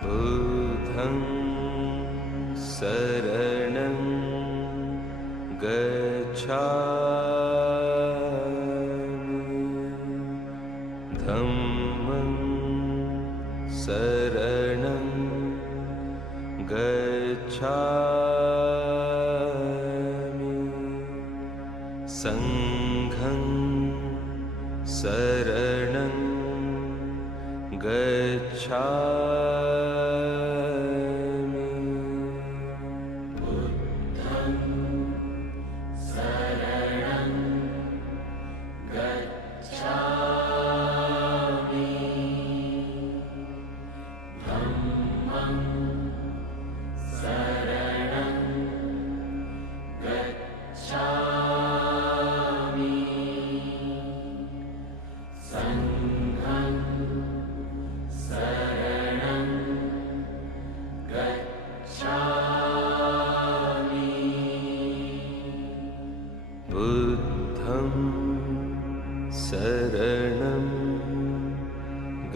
बुद्धं शरणं गच्छामि धम्मं शरणं गच्छामि संघं शरणं गच्छामि बुद्धं शरणं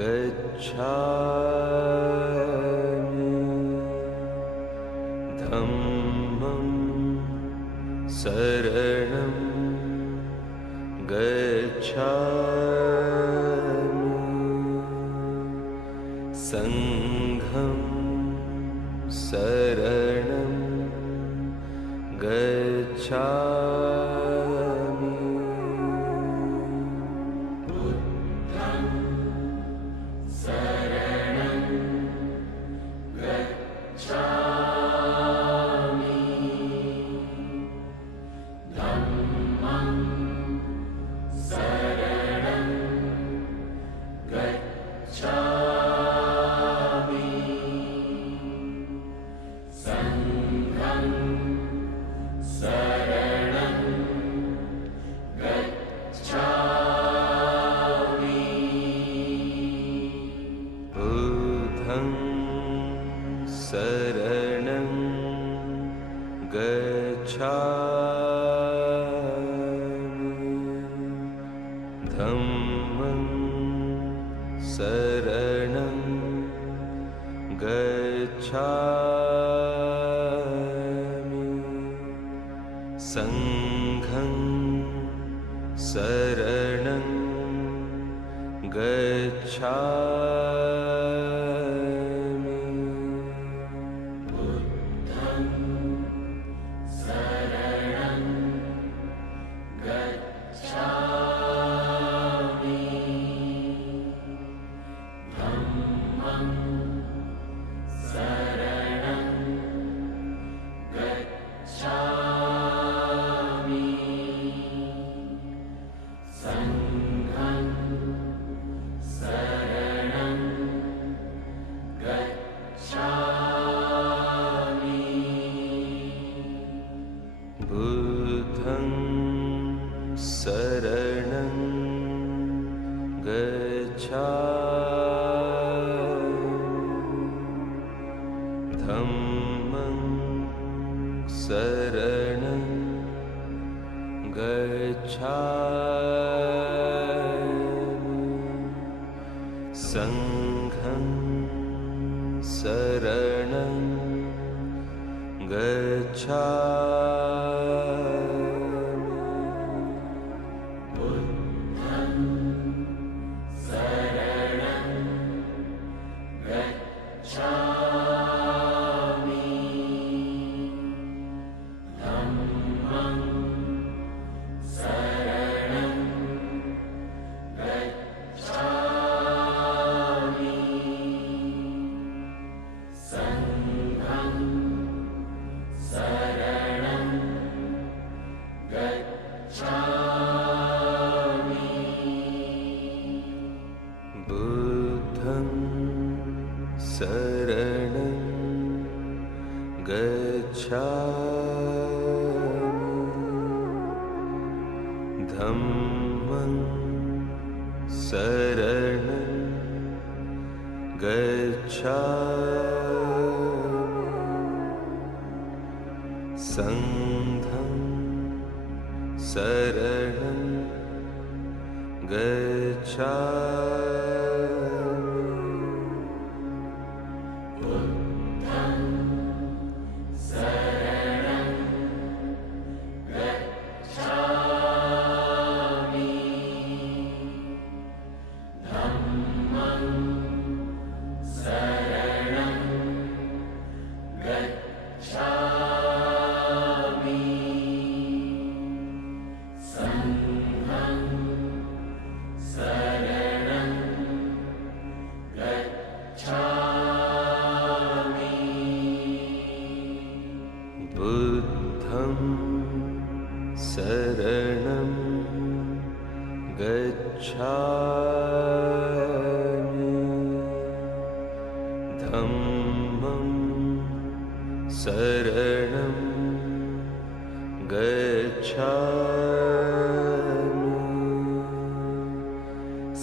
गच्छामि धम्मं शरणं गच्छामि संघं शरणं गच्छामि बुद्धं शरणं गच्छामि धम्मं शरणं गच्छामि संघं शरणं गच्छामि बुद्धं शरणं गच्छामि धम्मं शरणं गच्छामि संघं शरणं गच्छामि बुद्धं शरणं गच्छामि धम्मं शरणं गच्छामि संघं शरणं गच्छामि बुद्धं शरणं गच्छामि धम्मं शरणं गच्छामि संघं शरणं गच्छामि बुद्धं शरणं गच्छामि धम्मं शरणं गच्छामि संघं शरणं गच्छामि बुद्धं शरणं गच्छामि धम्मं शरणं गच्छामि संघं शरणं गच्छामि बुद्धं शरणं गच्छामि धम्मं शरणं गच्छामि संघं शरणं गच्छामि गच्छामि धम्मं शरणं गच्छामि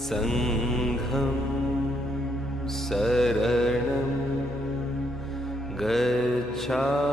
संघं शरणं गच्छामि